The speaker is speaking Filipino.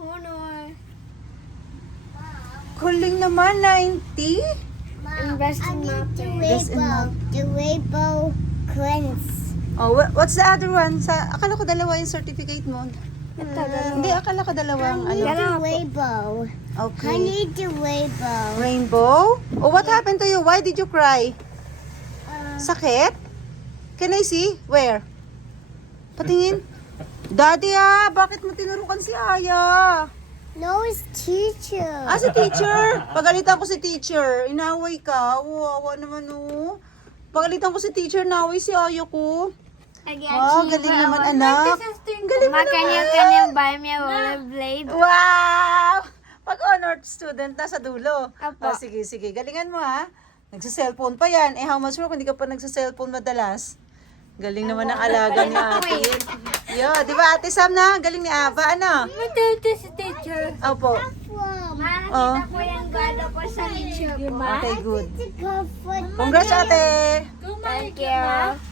honor. Galing naman, 90? Invest in Best in math. The rainbow coins. Oh, what's the other one? Akala ko dalawa yung certificate mo. Ito, dalawa. Hindi, akala ko dalawang I need ano. the rainbow. I Okay. need the rainbow. Rainbow? Oh, what happened to you? Why did you cry? Sakit? Can I see? Where? Patingin. Daddy bakit mo tinurukan si Aya? No, it's teacher. Si teacher. Pagalitan ko si teacher. Inaway ka. Wawa naman Pagalitan ko si teacher, naway si Aya ko. Wow, galing naman anak. Galing mo Can you buy me a rollerblade? Wow! Pag honored student na sa dulo. Apo. Sige. Galingan mo Nagsa-cellphone pa yan. How much more kung hindi ka pa nagsa-cellphone madalas? Galing naman ang alaga ni ate. Yo, di ba ate Sam na? Galing ni Ava, ano? Ito si teacher. Opo. From Nakita ko yung galo ko sa teacher ko. Okay, good. the go for Congrats ate! Thank you.